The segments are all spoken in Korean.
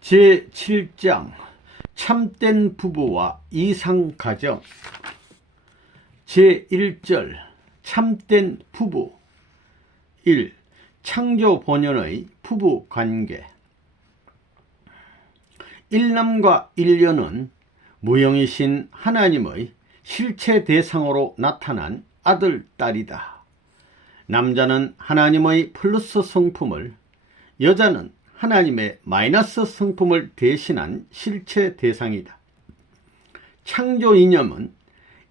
제7장 참된 부부와 이상가정. 제1절 참된 부부. 1. 창조 본연의 부부관계. 일남과 일녀는 무형이신 하나님의 실체 대상으로 나타난 아들, 딸이다. 남자는 하나님의 플러스 성품을, 여자는 하나님의 마이너스 성품을 대신한 실체 대상이다. 창조 이념은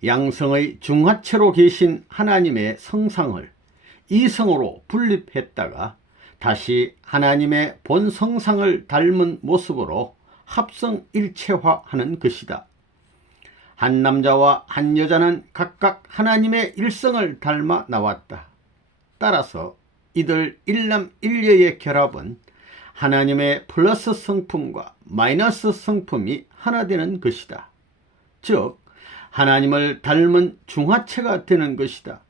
양성의 중하체로 계신 하나님의 성상을 이성으로 분립했다가 다시 하나님의 본성상을 닮은 모습으로 합성일체화하는 것이다. 한 남자와 한 여자는 각각 하나님의 일성을 닮아 나왔다. 따라서 이들 일남일녀의 결합은 하나님의 플러스 성품과 마이너스 성품이 하나 되는 것이다. 즉 하나님을 닮은 중하체가 되는 것이다.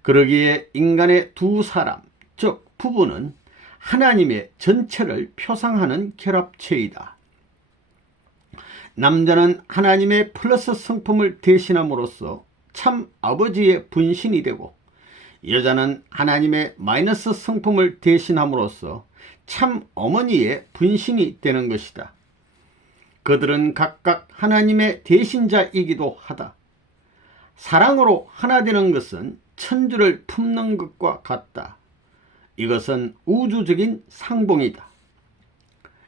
그러기에 인간의 두 사람, 즉 부부는 하나님의 전체를 표상하는 결합체이다. 남자는 하나님의 플러스 성품을 대신함으로써 참 아버지의 분신이 되고, 여자는 하나님의 마이너스 성품을 대신함으로써 참 어머니의 분신이 되는 것이다. 그들은 각각 하나님의 대신자이기도 하다. 사랑으로 하나 되는 것은 천주를 품는 것과 같다. 이것은 우주적인 상봉이다.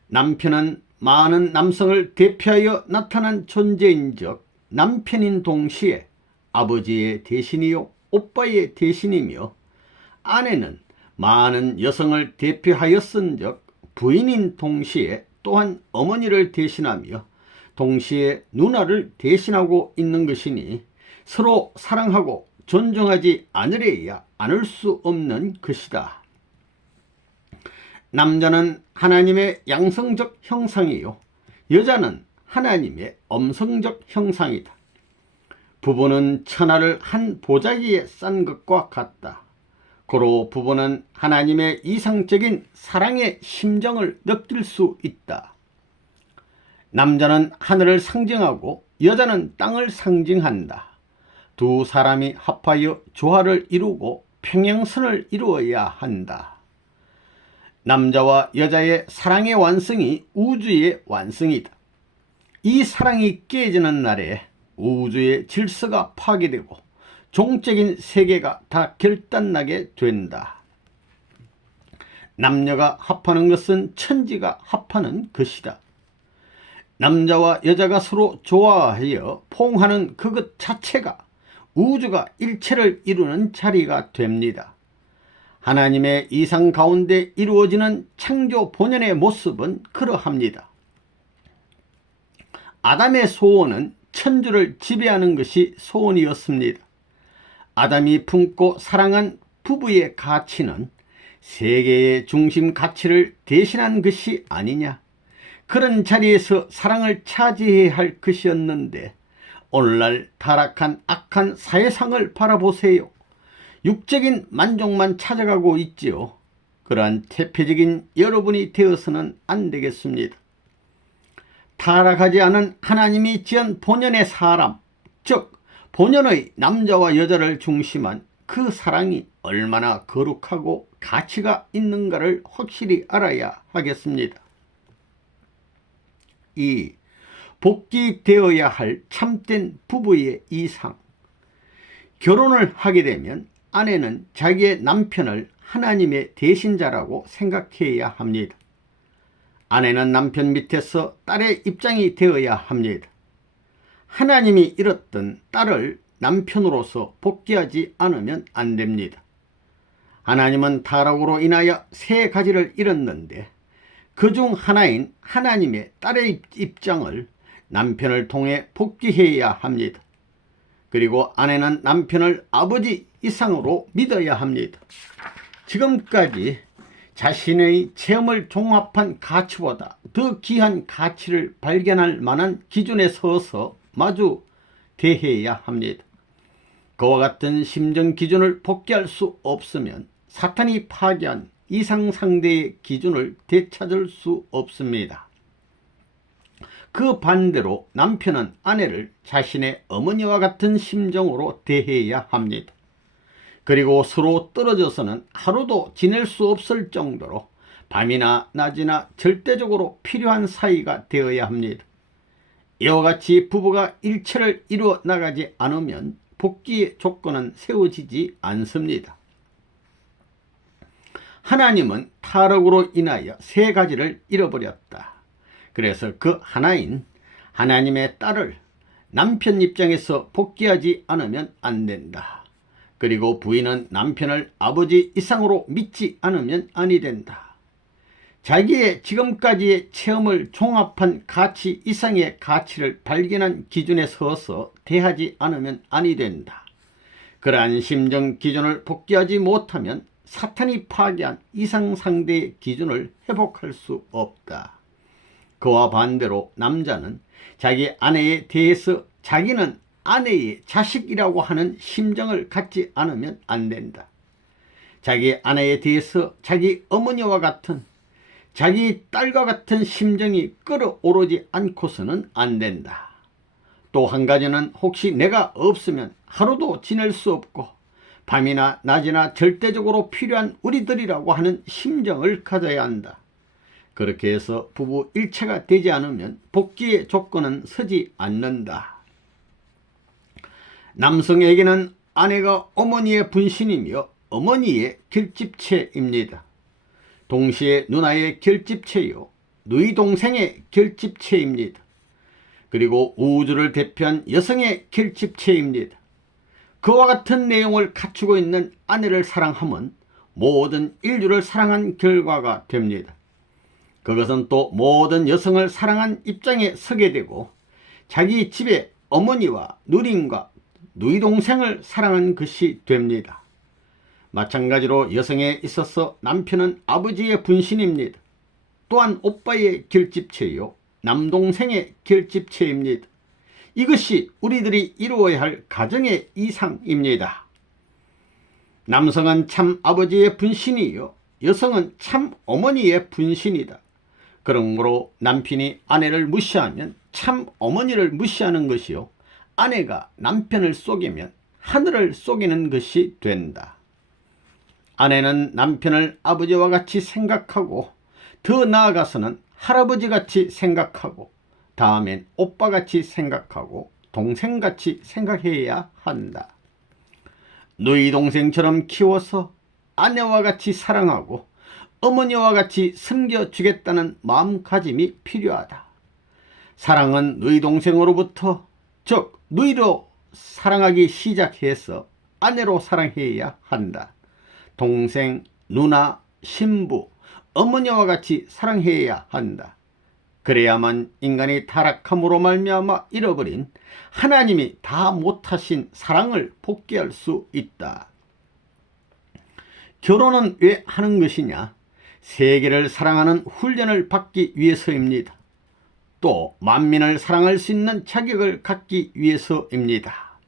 남편은 많은 남성을 대표하여 나타난 존재인즉 남편인 동시에 아버지의 대신이요 오빠의 대신이며, 아내는 많은 여성을 대표하였은즉 부인인 동시에 또한 어머니를 대신하며 동시에 누나를 대신하고 있는 것이니 서로 사랑하고 존중하지 않으려야 않을 수 없는 것이다. 남자는 하나님의 양성적 형상이요 여자는 하나님의 음성적 형상이다. 부부는 천하를 한 보자기에 싼 것과 같다. 고로 부부는 하나님의 이상적인 사랑의 심정을 느낄 수 있다. 남자는 하늘을 상징하고 여자는 땅을 상징한다. 두 사람이 합하여 조화를 이루고 평행선을 이루어야 한다. 남자와 여자의 사랑의 완성이 우주의 완성이다. 이 사랑이 깨지는 날에 우주의 질서가 파괴되고 종적인 세계가 다 결단나게 된다. 남녀가 합하는 것은 천지가 합하는 것이다. 남자와 여자가 서로 조화하여 포옹하는 그것 자체가 우주가 일체를 이루는 자리가 됩니다. 하나님의 이상 가운데 이루어지는 창조 본연의 모습은 그러합니다. 아담의 소원은 천주를 지배하는 것이 소원이었습니다. 아담이 품고 사랑한 부부의 가치는 세계의 중심 가치를 대신한 것이 아니냐. 그런 자리에서 사랑을 차지해야 할 것이었는데 오늘날 타락한 악한 사회상을 바라보세요. 육적인 만족만 찾아가고 있지요. 그러한 태폐적인 여러분이 되어서는 안 되겠습니다. 타락하지 않은 하나님이 지은 본연의 사람, 즉 본연의 남자와 여자를 중심한 그 사랑이 얼마나 거룩하고 가치가 있는가를 확실히 알아야 하겠습니다. 2. 복귀되어야 할 참된 부부의 이상. 결혼을 하게 되면 아내는 자기의 남편을 하나님의 대신자라고 생각해야 합니다. 아내는 남편 밑에서 딸의 입장이 되어야 합니다. 하나님이 잃었던 딸을 남편으로서 복귀하지 않으면 안 됩니다. 하나님은 타락으로 인하여 세 가지를 잃었는데 그중 하나인 하나님의 딸의 입장을 남편을 통해 복귀해야 합니다. 그리고 아내는 남편을 아버지 이상으로 믿어야 합니다. 지금까지 자신의 체험을 종합한 가치보다 더 귀한 가치를 발견할 만한 기준에 서서 마주 대해야 합니다. 그와 같은 심정 기준을 복귀할 수 없으면 사탄이 파괴한 이상상대의 기준을 되찾을 수 없습니다. 그 반대로 남편은 아내를 자신의 어머니와 같은 심정으로 대해야 합니다. 그리고 서로 떨어져서는 하루도 지낼 수 없을 정도로 밤이나 낮이나 절대적으로 필요한 사이가 되어야 합니다. 이와 같이 부부가 일체를 이루어 나가지 않으면 복귀의 조건은 세워지지 않습니다. 하나님은 타락으로 인하여 세 가지를 잃어버렸다. 그래서 그 하나인 하나님의 딸을 남편 입장에서 복귀하지 않으면 안 된다. 그리고 부인은 남편을 아버지 이상으로 믿지 않으면 아니 된다. 자기의 지금까지의 체험을 종합한 가치 이상의 가치를 발견한 기준에 서서 대하지 않으면 아니 된다. 그러한 심정 기준을 복귀하지 못하면 사탄이 파괴한 이상상대의 기준을 회복할 수 없다. 그와 반대로 남자는 자기 아내에 대해서 자기는 아내의 자식이라고 하는 심정을 갖지 않으면 안 된다. 자기 아내에 대해서 자기 어머니와 같은, 자기 딸과 같은 심정이 끌어오르지 않고서는 안 된다. 또 한 가지는 혹시 내가 없으면 하루도 지낼 수 없고 밤이나 낮이나 절대적으로 필요한 우리들이라고 하는 심정을 가져야 한다. 그렇게 해서 부부 일체가 되지 않으면 복귀의 조건은 서지 않는다. 남성에게는 아내가 어머니의 분신이며 어머니의 결집체입니다. 동시에 누나의 결집체요, 누이 동생의 결집체입니다. 그리고 우주를 대표한 여성의 결집체입니다. 그와 같은 내용을 갖추고 있는 아내를 사랑하면 모든 인류를 사랑한 결과가 됩니다. 그것은 또 모든 여성을 사랑한 입장에 서게 되고 자기 집의 어머니와 누님과 누이 동생을 사랑한 것이 됩니다. 마찬가지로 여성에 있어서 남편은 아버지의 분신입니다. 또한 오빠의 결집체요, 남동생의 결집체입니다. 이것이 우리들이 이루어야 할 가정의 이상입니다. 남성은 참 아버지의 분신이요, 여성은 참 어머니의 분신이다. 그러므로 남편이 아내를 무시하면 참 어머니를 무시하는 것이요, 아내가 남편을 속이면 하늘을 속이는 것이 된다. 아내는 남편을 아버지와 같이 생각하고 더 나아가서는 할아버지같이 생각하고 다음엔 오빠같이 생각하고 동생같이 생각해야 한다. 누이 동생처럼 키워서 아내와 같이 사랑하고 어머니와 같이 섬겨주겠다는 마음가짐이 필요하다. 사랑은 누이 동생으로부터, 즉 누이로 사랑하기 시작해서 아내로 사랑해야 한다. 동생, 누나, 신부, 어머니와 같이 사랑해야 한다. 그래야만 인간이 타락함으로 말미암아 잃어버린 하나님이 다 못하신 사랑을 복귀할 수 있다. 결혼은 왜 하는 것이냐? 세계를 사랑하는 훈련을 받기 위해서입니다. 또 만민을 사랑할 수 있는 자격을 갖기 위해서입니다.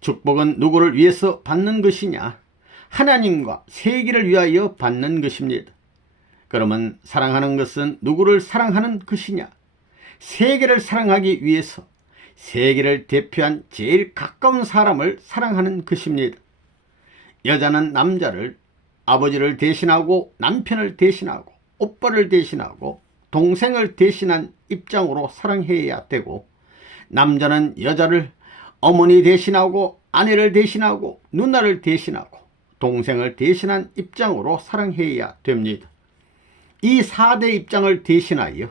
축복은 누구를 위해서 받는 것이냐? 하나님과 세계를 위하여 받는 것입니다. 그러면 사랑하는 것은 누구를 사랑하는 것이냐? 세계를 사랑하기 위해서 세계를 대표한 제일 가까운 사람을 사랑하는 것입니다. 여자는 남자를 아버지를 대신하고 남편을 대신하고 오빠를 대신하고 동생을 대신한 입장으로 사랑해야 되고, 남자는 여자를 어머니 대신하고 아내를 대신하고 누나를 대신하고 동생을 대신한 입장으로 사랑해야 됩니다. 이 4대 입장을 대신하여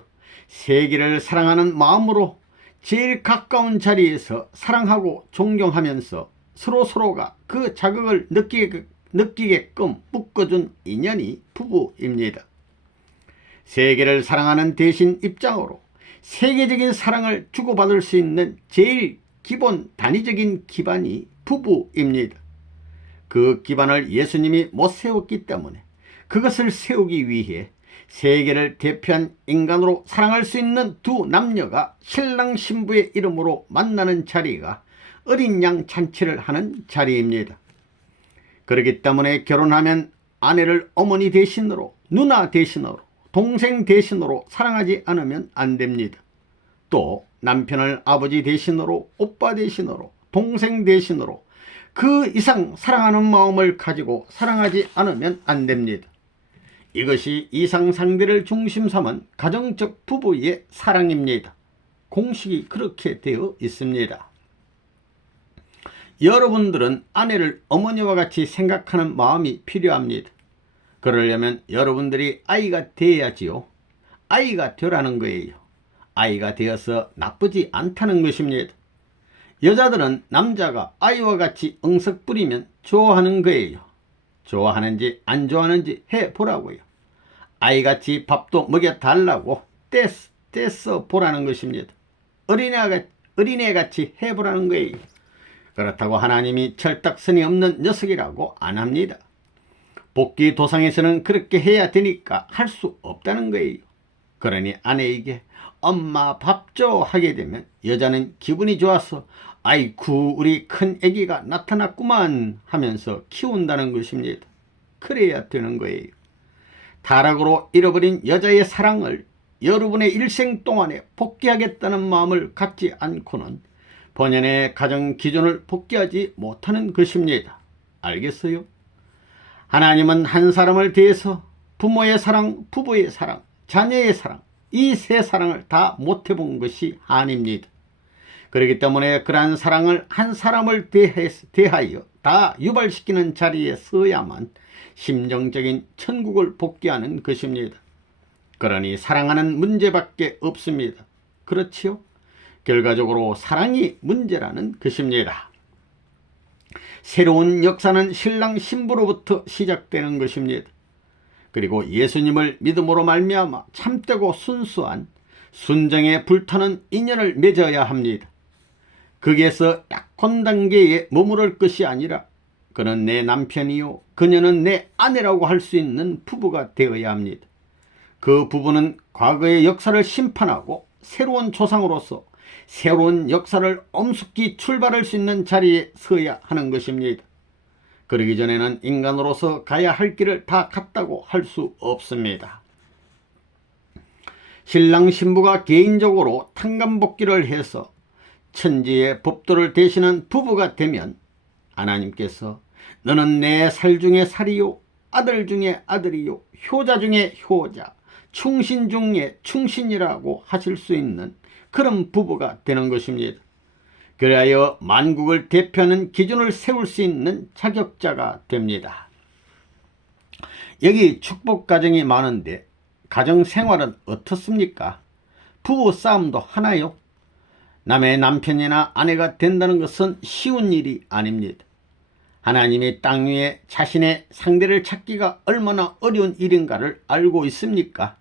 세계를 사랑하는 마음으로 제일 가까운 자리에서 사랑하고 존경하면서 서로가 그 자극을 느끼게끔 묶어준 인연이 부부입니다. 세계를 사랑하는 대신 입장으로 세계적인 사랑을 주고받을 수 있는 제일 기본 단위적인 기반이 부부입니다. 그 기반을 예수님이 못 세웠기 때문에 그것을 세우기 위해 세계를 대표한 인간으로 사랑할 수 있는 두 남녀가 신랑 신부의 이름으로 만나는 자리가 어린 양 잔치를 하는 자리입니다. 그렇기 때문에 결혼하면 아내를 어머니 대신으로, 누나 대신으로, 동생 대신으로 사랑하지 않으면 안 됩니다. 또 남편을 아버지 대신으로, 오빠 대신으로, 동생 대신으로 그 이상 사랑하는 마음을 가지고 사랑하지 않으면 안 됩니다. 이것이 이상 상대를 중심 삼은 가정적 부부의 사랑입니다. 공식이 그렇게 되어 있습니다. 여러분들은 아내를 어머니와 같이 생각하는 마음이 필요합니다. 그러려면 여러분들이 아이가 되어야지요. 아이가 되라는 거예요. 아이가 되어서 나쁘지 않다는 것입니다. 여자들은 남자가 아이와 같이 응석 부리면 좋아하는 거예요. 좋아하는지 안 좋아하는지 해보라고요. 아이같이 밥도 먹여달라고 떼써 보라는 것입니다. 어린애같이 해보라는 거예요. 그렇다고 하나님이 철딱선이 없는 녀석이라고 안 합니다. 복귀 도상에서는 그렇게 해야 되니까 할 수 없다는 거예요. 그러니 아내에게 엄마 밥 줘 하게 되면 여자는 기분이 좋아서 아이쿠 우리 큰 애기가 나타났구만 하면서 키운다는 것입니다. 그래야 되는 거예요. 타락으로 잃어버린 여자의 사랑을 여러분의 일생 동안에 복귀하겠다는 마음을 갖지 않고는 본연의 가정 기준을 복귀하지 못하는 것입니다. 알겠어요? 하나님은 한 사람을 대해서 부모의 사랑, 부부의 사랑, 자녀의 사랑, 이 세 사랑을 다 못해본 것이 아닙니다. 그렇기 때문에 그러한 사랑을 한 사람을 대하여 다 유발시키는 자리에 서야만 심정적인 천국을 복귀하는 것입니다. 그러니 사랑하는 문제밖에 없습니다. 그렇지요? 결과적으로 사랑이 문제라는 것입니다. 새로운 역사는 신랑 신부로부터 시작되는 것입니다. 그리고 예수님을 믿음으로 말미암아 참되고 순수한 순정에 불타는 인연을 맺어야 합니다. 거기에서 약혼 단계에 머무를 것이 아니라 그는 내 남편이요 그녀는 내 아내라고 할 수 있는 부부가 되어야 합니다. 그 부부는 과거의 역사를 심판하고 새로운 조상으로서 새로운 역사를 엄숙히 출발할 수 있는 자리에 서야 하는 것입니다. 그러기 전에는 인간으로서 가야 할 길을 다 갔다고 할 수 없습니다. 신랑 신부가 개인적으로 탕감복귀를 해서 천지의 법도를 대신한 부부가 되면 하나님께서 너는 내 살 중에 살이요 아들 중에 아들이요 효자 중에 효자 충신 중에 충신이라고 하실 수 있는 그런 부부가 되는 것입니다. 그리하여 만국을 대표하는 기준을 세울 수 있는 자격자가 됩니다. 여기 축복 가정이 많은데 가정 생활은 어떻습니까? 부부 싸움도 하나요? 남의 남편이나 아내가 된다는 것은 쉬운 일이 아닙니다. 하나님이 땅 위에 자신의 상대를 찾기가 얼마나 어려운 일인가를 알고 있습니까?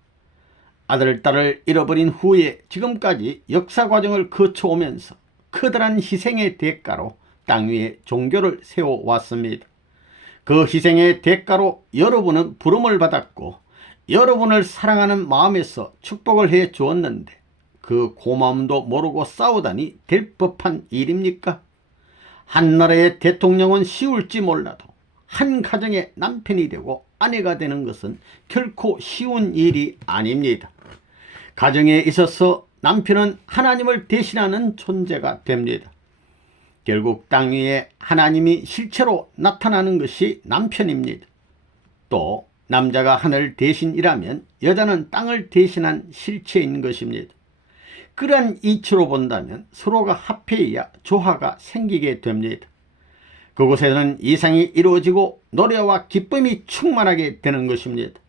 아들, 딸을 잃어버린 후에 지금까지 역사 과정을 거쳐오면서 커다란 희생의 대가로 땅 위에 종교를 세워왔습니다. 그 희생의 대가로 여러분은 부름을 받았고 여러분을 사랑하는 마음에서 축복을 해 주었는데 그 고마움도 모르고 싸우다니 될 법한 일입니까? 한 나라의 대통령은 쉬울지 몰라도 한 가정의 남편이 되고 아내가 되는 것은 결코 쉬운 일이 아닙니다. 가정에 있어서 남편은 하나님을 대신하는 존재가 됩니다. 결국 땅 위에 하나님이 실체로 나타나는 것이 남편입니다. 또 남자가 하늘 대신이라면 여자는 땅을 대신한 실체인 것입니다. 그러한 이치로 본다면 서로가 합해야 조화가 생기게 됩니다. 그곳에는 이상이 이루어지고 노래와 기쁨이 충만하게 되는 것입니다.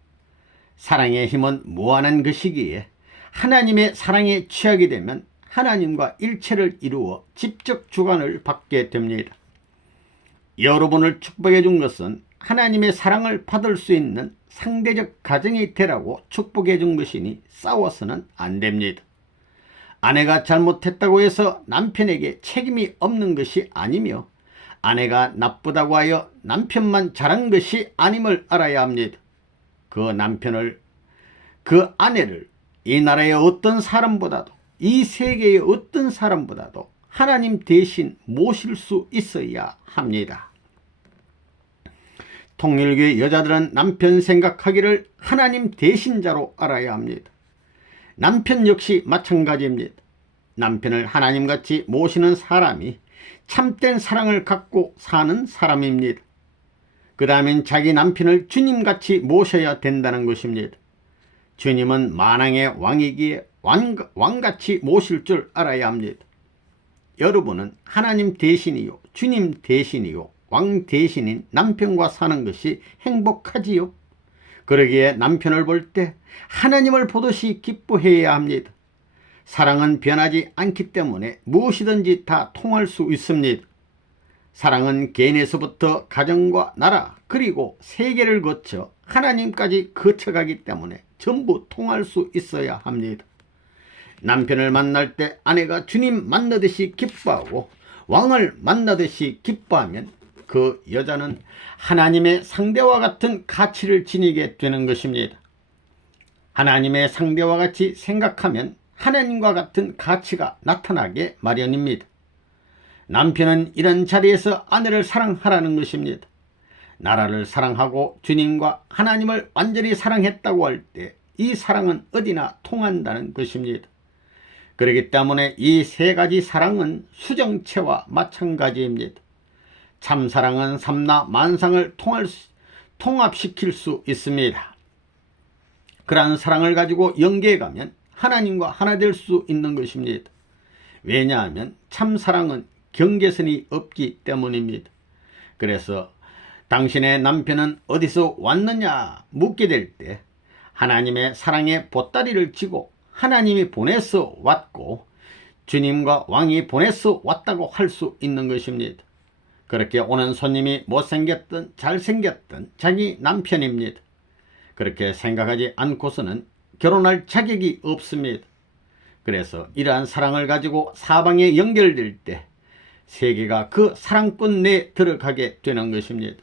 사랑의 힘은 무한한 것이기에 하나님의 사랑에 취하게 되면 하나님과 일체를 이루어 직접 주관을 받게 됩니다. 여러분을 축복해 준 것은 하나님의 사랑을 받을 수 있는 상대적 가정이 되라고 축복해 준 것이니 싸워서는 안 됩니다. 아내가 잘못했다고 해서 남편에게 책임이 없는 것이 아니며 아내가 나쁘다고 하여 남편만 잘한 것이 아님을 알아야 합니다. 그 남편을, 그 아내를 이 나라의 어떤 사람보다도 이 세계의 어떤 사람보다도 하나님 대신 모실 수 있어야 합니다. 통일교의 여자들은 남편 생각하기를 하나님 대신자로 알아야 합니다. 남편 역시 마찬가지입니다. 남편을 하나님같이 모시는 사람이 참된 사랑을 갖고 사는 사람입니다. 그 다음엔 자기 남편을 주님같이 모셔야 된다는 것입니다. 주님은 만왕의 왕이기에 왕같이 모실 줄 알아야 합니다. 여러분은 하나님 대신이요, 주님 대신이요, 왕 대신인 남편과 사는 것이 행복하지요? 그러기에 남편을 볼 때 하나님을 보듯이 기뻐해야 합니다. 사랑은 변하지 않기 때문에 무엇이든지 다 통할 수 있습니다. 사랑은 개인에서부터 가정과 나라 그리고 세계를 거쳐 하나님까지 거쳐가기 때문에 전부 통할 수 있어야 합니다. 남편을 만날 때 아내가 주님 만나듯이 기뻐하고 왕을 만나듯이 기뻐하면 그 여자는 하나님의 상대와 같은 가치를 지니게 되는 것입니다. 하나님의 상대와 같이 생각하면 하나님과 같은 가치가 나타나게 마련입니다. 남편은 이런 자리에서 아내를 사랑하라는 것입니다. 나라를 사랑하고 주님과 하나님을 완전히 사랑했다고 할 때 이 사랑은 어디나 통한다는 것입니다. 그렇기 때문에 이 세 가지 사랑은 수정체와 마찬가지입니다. 참사랑은 삼라 만상을 통합시킬 수 있습니다. 그러한 사랑을 가지고 연계해가면 하나님과 하나 될 수 있는 것입니다. 왜냐하면 참사랑은 경계선이 없기 때문입니다. 그래서 당신의 남편은 어디서 왔느냐 묻게 될 때 하나님의 사랑의 보따리를 쥐고 하나님이 보내서 왔고 주님과 왕이 보내서 왔다고 할 수 있는 것입니다. 그렇게 오는 손님이 못생겼든 잘생겼든 자기 남편입니다. 그렇게 생각하지 않고서는 결혼할 자격이 없습니다. 그래서 이러한 사랑을 가지고 사방에 연결될 때 세계가 그 사랑꾼 내에 들어가게 되는 것입니다.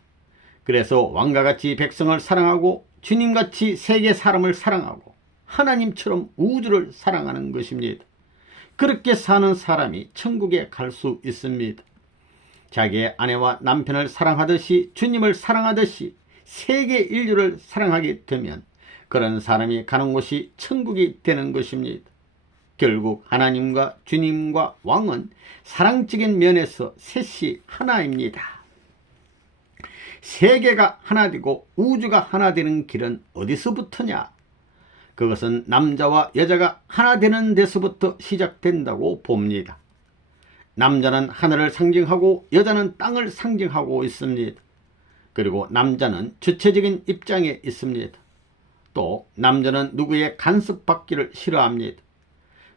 그래서 왕과같이 백성을 사랑하고 주님같이 세계 사람을 사랑하고 하나님처럼 우주를 사랑하는 것입니다. 그렇게 사는 사람이 천국에 갈 수 있습니다. 자기의 아내와 남편을 사랑하듯이 주님을 사랑하듯이 세계 인류를 사랑하게 되면 그런 사람이 가는 곳이 천국이 되는 것입니다. 결국 하나님과 주님과 왕은 사랑적인 면에서 셋이 하나입니다. 세계가 하나 되고 우주가 하나 되는 길은 어디서부터냐? 그것은 남자와 여자가 하나 되는 데서부터 시작된다고 봅니다. 남자는 하늘을 상징하고 여자는 땅을 상징하고 있습니다. 그리고 남자는 주체적인 입장에 있습니다. 또 남자는 누구의 간섭받기를 싫어합니다.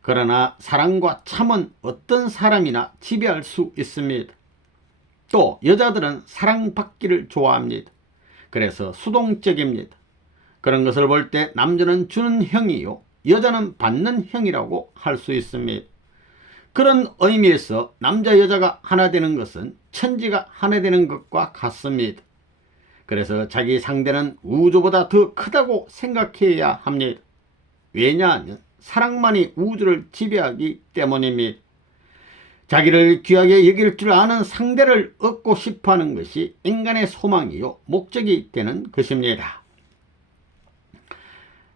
그러나 사랑과 참은 어떤 사람이나 지배할 수 있습니다. 또 여자들은 사랑받기를 좋아합니다. 그래서 수동적입니다. 그런 것을 볼 때 남자는 주는 형이요 여자는 받는 형이라고 할 수 있습니다. 그런 의미에서 남자 여자가 하나 되는 것은 천지가 하나 되는 것과 같습니다. 그래서 자기 상대는 우주보다 더 크다고 생각해야 합니다. 왜냐하면 사랑만이 우주를 지배하기 때문입니다. 자기를 귀하게 여길 줄 아는 상대를 얻고 싶어하는 것이 인간의 소망이요 목적이 되는 것입니다.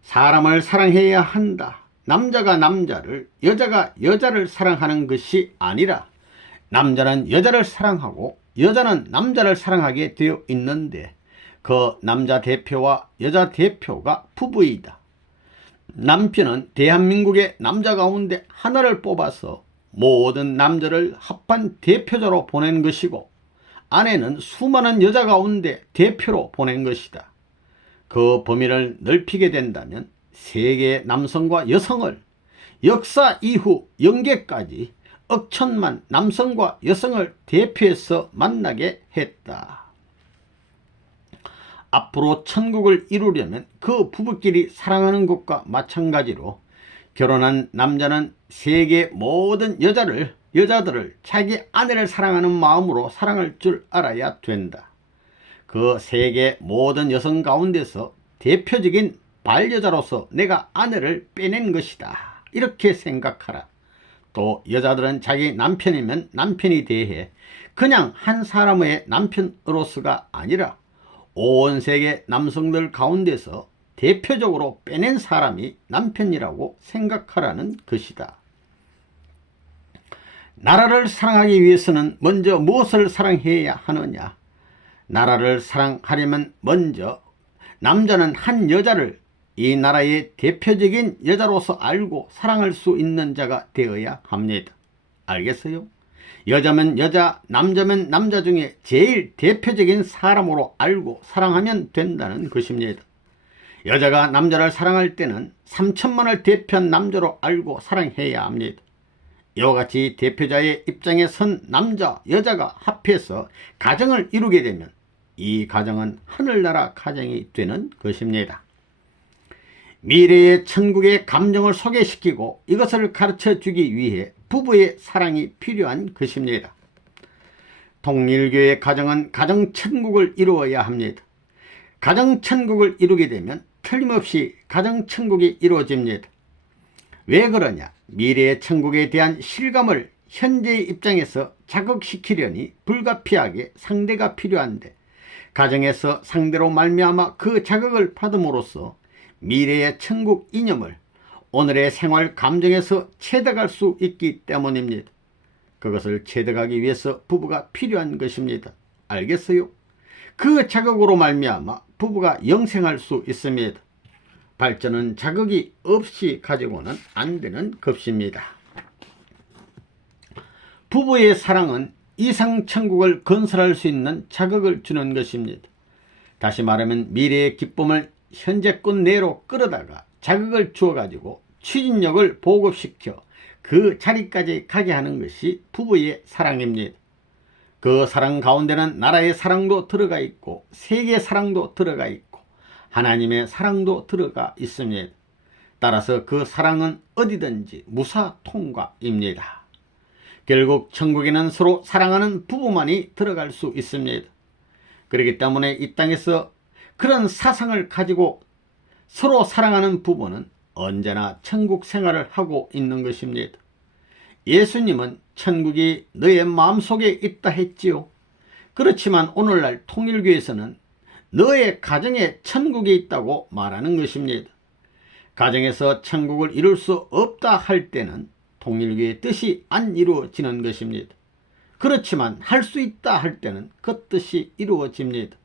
사람을 사랑해야 한다. 남자가 남자를 여자가 여자를 사랑하는 것이 아니라 남자는 여자를 사랑하고 여자는 남자를 사랑하게 되어 있는데 그 남자 대표와 여자 대표가 부부이다. 남편은 대한민국의 남자 가운데 하나를 뽑아서 모든 남자를 합한 대표자로 보낸 것이고 아내는 수많은 여자 가운데 대표로 보낸 것이다. 그 범위를 넓히게 된다면 세계의 남성과 여성을 역사 이후 영계까지 억천만 남성과 여성을 대표해서 만나게 했다. 앞으로 천국을 이루려면 그 부부끼리 사랑하는 것과 마찬가지로 결혼한 남자는 세계 모든 여자들을 자기 아내를 사랑하는 마음으로 사랑할 줄 알아야 된다. 그 세계 모든 여성 가운데서 대표적인 반려자로서 내가 아내를 빼낸 것이다. 이렇게 생각하라. 또 여자들은 자기 남편이면 남편이 대해 그냥 한 사람의 남편으로서가 아니라 온 세계 남성들 가운데서 대표적으로 빼낸 사람이 남편이라고 생각하라는 것이다. 나라를 사랑하기 위해서는 먼저 무엇을 사랑해야 하느냐? 나라를 사랑하려면 먼저 남자는 한 여자를 이 나라의 대표적인 여자로서 알고 사랑할 수 있는 자가 되어야 합니다. 알겠어요? 여자면 여자, 남자면 남자 중에 제일 대표적인 사람으로 알고 사랑하면 된다는 것입니다. 여자가 남자를 사랑할 때는 3천만을 대표한 남자로 알고 사랑해야 합니다. 이와 같이 대표자의 입장에 선 남자, 여자가 합해서 가정을 이루게 되면 이 가정은 하늘나라 가정이 되는 것입니다. 미래의 천국의 감정을 소개시키고 이것을 가르쳐주기 위해 부부의 사랑이 필요한 것입니다. 통일교의 가정은 가정천국을 이루어야 합니다. 가정천국을 이루게 되면 틀림없이 가정천국이 이루어집니다. 왜 그러냐? 미래의 천국에 대한 실감을 현재의 입장에서 자극시키려니 불가피하게 상대가 필요한데, 가정에서 상대로 말미암아 그 자극을 받음으로써 미래의 천국 이념을 오늘의 생활 감정에서 체득할 수 있기 때문입니다. 그것을 체득하기 위해서 부부가 필요한 것입니다. 알겠어요? 그 자극으로 말미암아 부부가 영생할 수 있습니다. 발전은 자극이 없이 가지고는 안 되는 것입니다. 부부의 사랑은 이상천국을 건설할 수 있는 자극을 주는 것입니다. 다시 말하면 미래의 기쁨을 현재권 내로 끌어다가 자극을 주어가지고 추진력을 보급시켜 그 자리까지 가게 하는 것이 부부의 사랑입니다. 그 사랑 가운데는 나라의 사랑도 들어가 있고 세계의 사랑도 들어가 있고 하나님의 사랑도 들어가 있습니다. 따라서 그 사랑은 어디든지 무사통과입니다. 결국 천국에는 서로 사랑하는 부부만이 들어갈 수 있습니다. 그렇기 때문에 이 땅에서 그런 사상을 가지고 서로 사랑하는 부부는 언제나 천국 생활을 하고 있는 것입니다. 예수님은 천국이 너의 마음속에 있다 했지요. 그렇지만 오늘날 통일교에서는 너의 가정에 천국이 있다고 말하는 것입니다. 가정에서 천국을 이룰 수 없다 할 때는 통일교의 뜻이 안 이루어지는 것입니다. 그렇지만 할 수 있다 할 때는 그 뜻이 이루어집니다.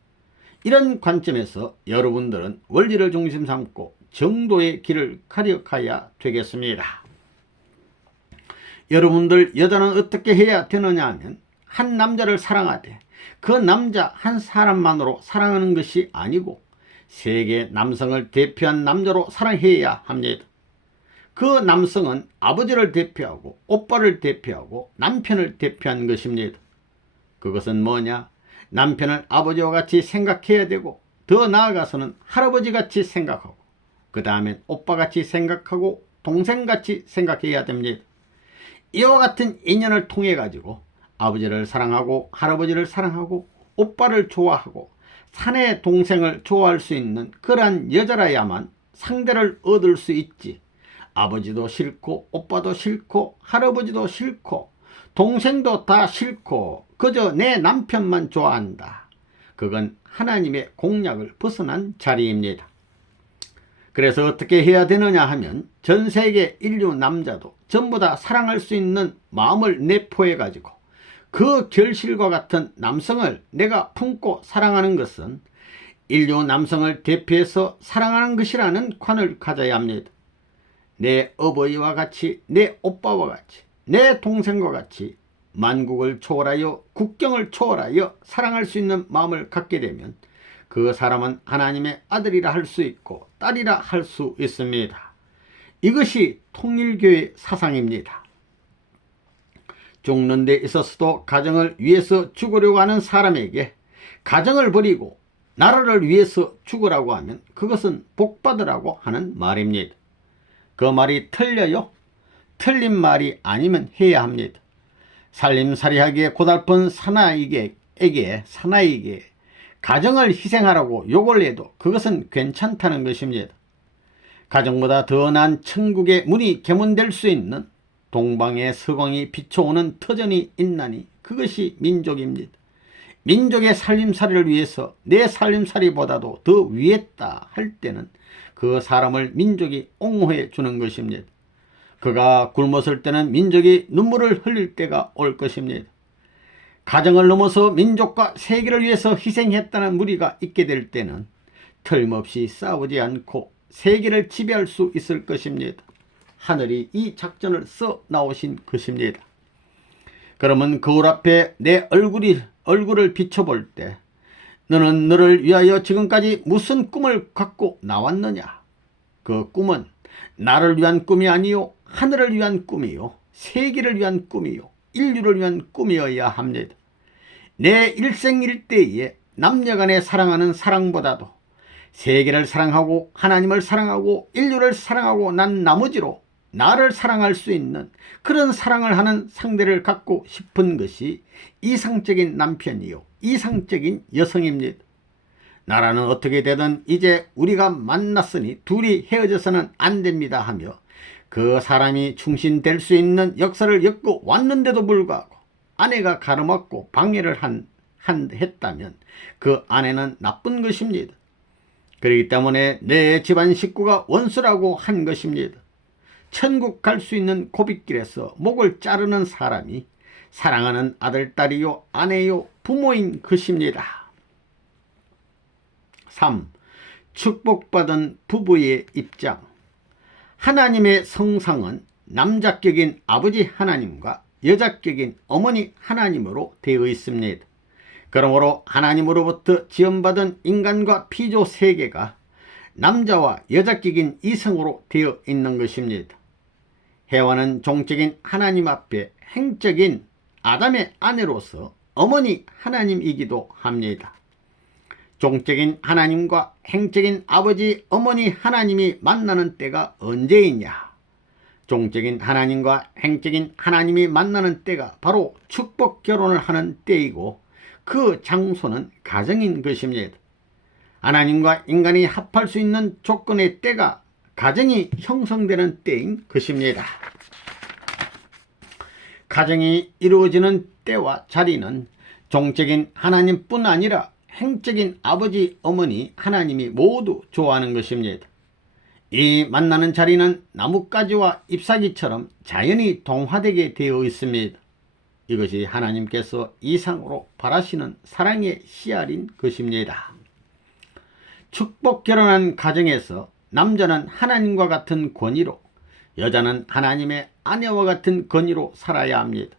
이런 관점에서 여러분들은 원리를 중심 삼고 정도의 길을 가려가야 되겠습니다. 여러분들, 여자는 어떻게 해야 되느냐 하면 한 남자를 사랑하되 그 남자 한 사람만으로 사랑하는 것이 아니고 세계 남성을 대표한 남자로 사랑해야 합니다. 그 남성은 아버지를 대표하고 오빠를 대표하고 남편을 대표한 것입니다. 그것은 뭐냐? 남편을 아버지와 같이 생각해야 되고 더 나아가서는 할아버지같이 생각하고 그 다음엔 오빠같이 생각하고 동생같이 생각해야 됩니다. 이와 같은 인연을 통해 가지고 아버지를 사랑하고 할아버지를 사랑하고 오빠를 좋아하고 사내 동생을 좋아할 수 있는 그러한 여자라야만 상대를 얻을 수 있지. 아버지도 싫고 오빠도 싫고 할아버지도 싫고 동생도 다 싫고 그저 내 남편만 좋아한다. 그건 하나님의 공약을 벗어난 자리입니다. 그래서 어떻게 해야 되느냐 하면 전 세계 인류 남자도 전부 다 사랑할 수 있는 마음을 내포해 가지고 그 결실과 같은 남성을 내가 품고 사랑하는 것은 인류 남성을 대표해서 사랑하는 것이라는 관을 가져야 합니다. 내 어버이와 같이, 내 오빠와 같이, 내 동생과 같이 만국을 초월하여 국경을 초월하여 사랑할 수 있는 마음을 갖게 되면 그 사람은 하나님의 아들이라 할 수 있고 딸이라 할 수 있습니다. 이것이 통일교의 사상입니다. 죽는 데 있어서도 가정을 위해서 죽으려고 하는 사람에게 가정을 버리고 나라를 위해서 죽으라고 하면 그것은 복받으라고 하는 말입니다. 그 말이 틀려요? 틀린 말이 아니면 해야 합니다. 살림살이하기에 고달픈 사나이에게 가정을 희생하라고 욕을 해도 그것은 괜찮다는 것입니다. 가정보다 더 나은 천국의 문이 개문될 수 있는 동방의 서광이 비춰오는 터전이 있나니 그것이 민족입니다. 민족의 살림살이를 위해서 내 살림살이보다도 더 위했다 할 때는 그 사람을 민족이 옹호해 주는 것입니다. 그가 굶었을 때는 민족이 눈물을 흘릴 때가 올 것입니다. 가정을 넘어서 민족과 세계를 위해서 희생했다는 무리가 있게 될 때는 틀림없이 싸우지 않고 세계를 지배할 수 있을 것입니다. 하늘이 이 작전을 써 나오신 것입니다. 그러면 거울 앞에 내 얼굴을 비춰볼 때 너는 너를 위하여 지금까지 무슨 꿈을 갖고 나왔느냐? 그 꿈은 나를 위한 꿈이 아니요 하늘을 위한 꿈이요 세계를 위한 꿈이요 인류를 위한 꿈이어야 합니다. 내 일생일대에 남녀간에 사랑하는 사랑보다도 세계를 사랑하고 하나님을 사랑하고 인류를 사랑하고 난 나머지로 나를 사랑할 수 있는 그런 사랑을 하는 상대를 갖고 싶은 것이 이상적인 남편이요 이상적인 여성입니다. 나라는 어떻게 되든 이제 우리가 만났으니 둘이 헤어져서는 안 됩니다 하며 그 사람이 충신될 수 있는 역사를 엮고 왔는데도 불구하고 아내가 가로막고 방해를 했다면 그 아내는 나쁜 것입니다. 그렇기 때문에 내 집안 식구가 원수라고 한 것입니다. 천국 갈 수 있는 고빗길에서 목을 자르는 사람이 사랑하는 아들, 딸이요 아내요 부모인 것입니다. 3. 축복받은 부부의 입장. 하나님의 성상은 남자격인 아버지 하나님과 여자격인 어머니 하나님으로 되어 있습니다. 그러므로 하나님으로부터 지원받은 인간과 피조 세계가 남자와 여자격인 이성으로 되어 있는 것입니다. 해와는 종적인 하나님 앞에 행적인 아담의 아내로서 어머니 하나님이기도 합니다. 종적인 하나님과 행적인 아버지 어머니 하나님이 만나는 때가 언제이냐? 종적인 하나님과 행적인 하나님이 만나는 때가 바로 축복 결혼을 하는 때이고 그 장소는 가정인 것입니다. 하나님과 인간이 합할 수 있는 조건의 때가 가정이 형성되는 때인 것입니다. 가정이 이루어지는 때와 자리는 종적인 하나님뿐 아니라 행적인 아버지, 어머니, 하나님이 모두 좋아하는 것입니다. 이 만나는 자리는 나뭇가지와 잎사귀처럼 자연히 동화되게 되어 있습니다. 이것이 하나님께서 이상으로 바라시는 사랑의 씨알인 것입니다. 축복 결혼한 가정에서 남자는 하나님과 같은 권위로 여자는 하나님의 아내와 같은 권위로 살아야 합니다.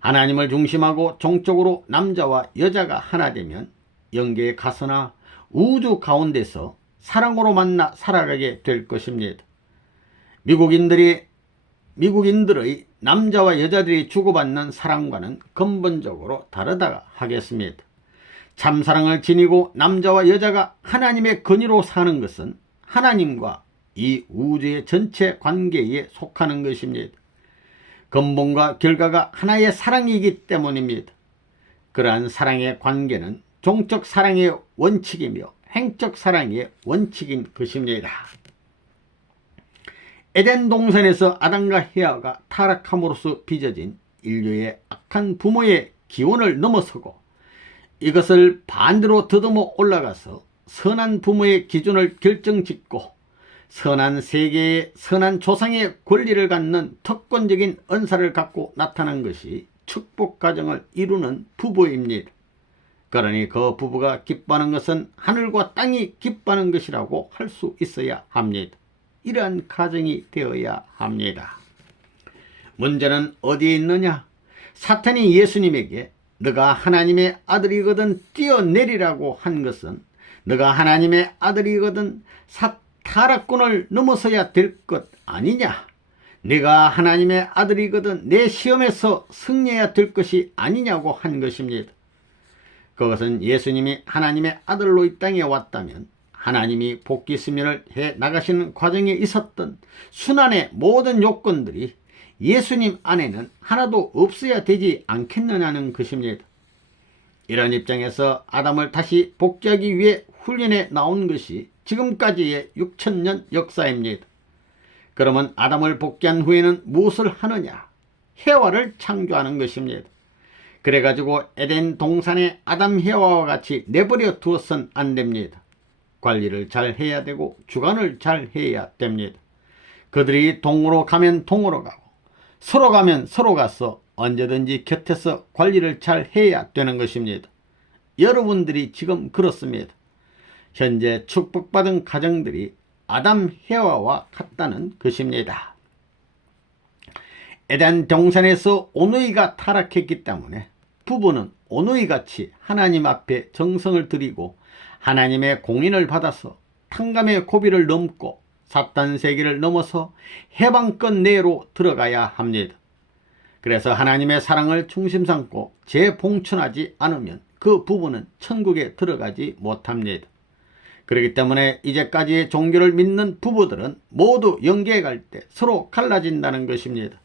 하나님을 중심하고 종적으로 남자와 여자가 하나 되면 영계에 가서나 우주 가운데서 사랑으로 만나 살아가게 될 것입니다. 미국인들의 남자와 여자들이 주고받는 사랑과는 근본적으로 다르다 하겠습니다. 참사랑을 지니고 남자와 여자가 하나님의 권위로 사는 것은 하나님과 이 우주의 전체 관계에 속하는 것입니다. 근본과 결과가 하나의 사랑이기 때문입니다. 그러한 사랑의 관계는 종적 사랑의 원칙이며 행적 사랑의 원칙인 것입니다. 에덴 동산에서 아담과 헤아가 타락함으로써 빚어진 인류의 악한 부모의 기원을 넘어서고 이것을 반대로 더듬어 올라가서 선한 부모의 기준을 결정짓고 선한 세계의 선한 조상의 권리를 갖는 특권적인 은사를 갖고 나타난 것이 축복 가정을 이루는 부부입니다. 그러니 그 부부가 기뻐하는 것은 하늘과 땅이 기뻐하는 것이라고 할 수 있어야 합니다. 이러한 가정이 되어야 합니다. 문제는 어디에 있느냐? 사탄이 예수님에게 너가 하나님의 아들이거든 뛰어내리라고 한 것은 너가 하나님의 아들이거든 타락군을 넘어서야 될 것 아니냐? 네가 하나님의 아들이거든 내 시험에서 승리해야 될 것이 아니냐고 한 것입니다. 그것은 예수님이 하나님의 아들로 이 땅에 왔다면 하나님이 복귀 수면을 해 나가시는 과정에 있었던 순환의 모든 요건들이 예수님 안에는 하나도 없어야 되지 않겠느냐는 것입니다. 이런 입장에서 아담을 다시 복귀하기 위해 훈련에 나온 것이 지금까지의 6000년 역사입니다. 그러면 아담을 복귀한 후에는 무엇을 하느냐? 해와를 창조하는 것입니다. 그래가지고 에덴 동산에 아담 해와와 같이 내버려 두어선 안 됩니다. 관리를 잘 해야 되고 주관을 잘 해야 됩니다. 그들이 동으로 가면 동으로 가고 서로 가면 서로 가서 언제든지 곁에서 관리를 잘 해야 되는 것입니다. 여러분들이 지금 그렇습니다. 현재 축복받은 가정들이 아담 해와와 같다는 것입니다. 에덴 동산에서 오누이가 타락했기 때문에 부부는 오누이같이 하나님 앞에 정성을 들이고 하나님의 공인을 받아서 탕감의 고비를 넘고 사탄 세계를 넘어서 해방권 내로 들어가야 합니다. 그래서 하나님의 사랑을 중심 삼고 재봉천하지 않으면 그 부부는 천국에 들어가지 못합니다. 그렇기 때문에 이제까지의 종교를 믿는 부부들은 모두 영계에 갈 때 서로 갈라진다는 것입니다.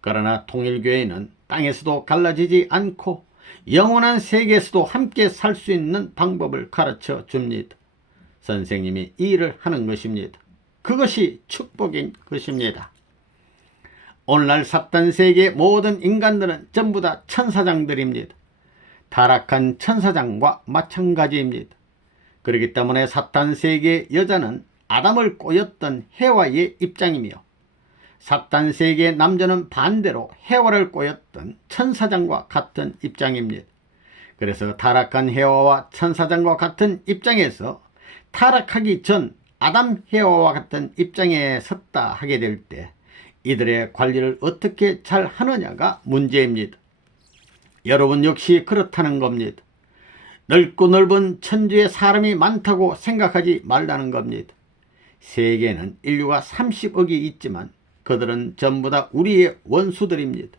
그러나 통일교회는 땅에서도 갈라지지 않고 영원한 세계에서도 함께 살 수 있는 방법을 가르쳐 줍니다. 선생님이 이 일을 하는 것입니다. 그것이 축복인 것입니다. 오늘날 사탄 세계의 모든 인간들은 전부 다 천사장들입니다. 타락한 천사장과 마찬가지입니다. 그렇기 때문에 사탄 세계의 여자는 아담을 꼬였던 해와의 입장이며 사탄 세계의 남자는 반대로 해와를 꼬였던 천사장과 같은 입장입니다. 그래서 타락한 해와와 천사장과 같은 입장에서 타락하기 전 아담 해와와 같은 입장에 섰다 하게 될 때 이들의 관리를 어떻게 잘 하느냐가 문제입니다. 여러분 역시 그렇다는 겁니다. 넓고 넓은 천주에 사람이 많다고 생각하지 말라는 겁니다. 세계에는 인류가 30억이 있지만 그들은 전부 다 우리의 원수들입니다.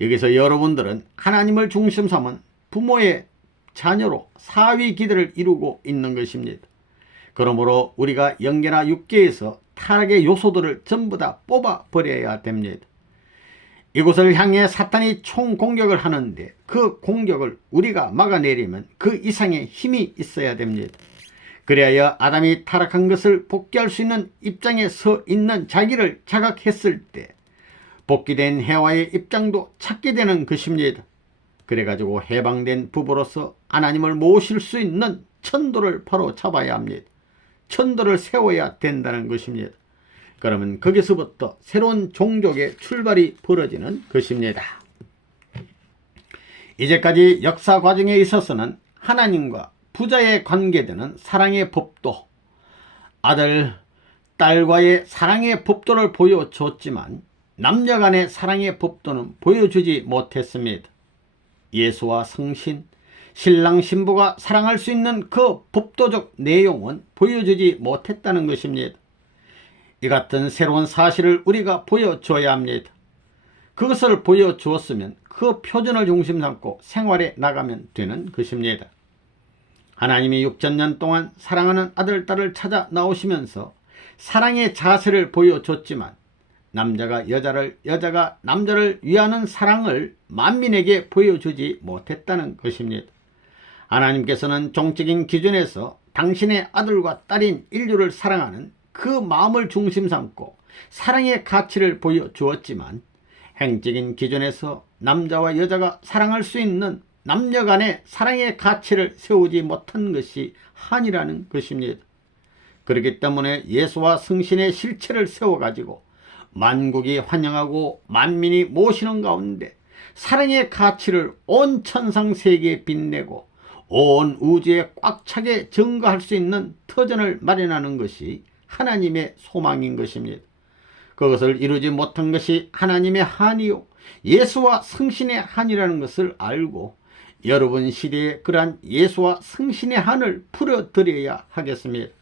여기서 여러분들은 하나님을 중심 삼은 부모의 자녀로 사위 기대를 이루고 있는 것입니다. 그러므로 우리가 영계나 육계에서 타락의 요소들을 전부 다 뽑아버려야 됩니다. 이곳을 향해 사탄이 총공격을 하는데 그 공격을 우리가 막아내려면 그 이상의 힘이 있어야 됩니다. 그래야 아담이 타락한 것을 복귀할 수 있는 입장에 서 있는 자기를 자각했을 때 복귀된 해와의 입장도 찾게 되는 것입니다. 그래가지고 해방된 부부로서 하나님을 모실 수 있는 천도를 바로 잡아야 합니다. 천도를 세워야 된다는 것입니다. 그러면 거기서부터 새로운 종족의 출발이 벌어지는 것입니다. 이제까지 역사 과정에 있어서는 하나님과 부자에 관계되는 사랑의 법도, 아들, 딸과의 사랑의 법도를 보여줬지만 남녀 간의 사랑의 법도는 보여주지 못했습니다. 예수와 성신, 신랑 신부가 사랑할 수 있는 그 법도적 내용은 보여주지 못했다는 것입니다. 이 같은 새로운 사실을 우리가 보여줘야 합니다. 그것을 보여주었으면 그 표준을 중심 삼고 생활에 나가면 되는 것입니다. 하나님이 6,000년 동안 사랑하는 아들, 딸을 찾아 나오시면서 사랑의 자세를 보여줬지만 남자가 여자를, 여자가 남자를 위하는 사랑을 만민에게 보여주지 못했다는 것입니다. 하나님께서는 종적인 기준에서 당신의 아들과 딸인 인류를 사랑하는 그 마음을 중심 삼고 사랑의 가치를 보여주었지만 행적인 기준에서 남자와 여자가 사랑할 수 있는 남녀 간의 사랑의 가치를 세우지 못한 것이 한이라는 것입니다. 그렇기 때문에 예수와 성신의 실체를 세워가지고 만국이 환영하고 만민이 모시는 가운데 사랑의 가치를 온 천상세계에 빛내고 온 우주에 꽉 차게 증거할 수 있는 터전을 마련하는 것이 하나님의 소망인 것입니다. 그것을 이루지 못한 것이 하나님의 한이요 예수와 성신의 한이라는 것을 알고 여러분 시대에 그러한 예수와 성신의 한을 풀어드려야 하겠습니다.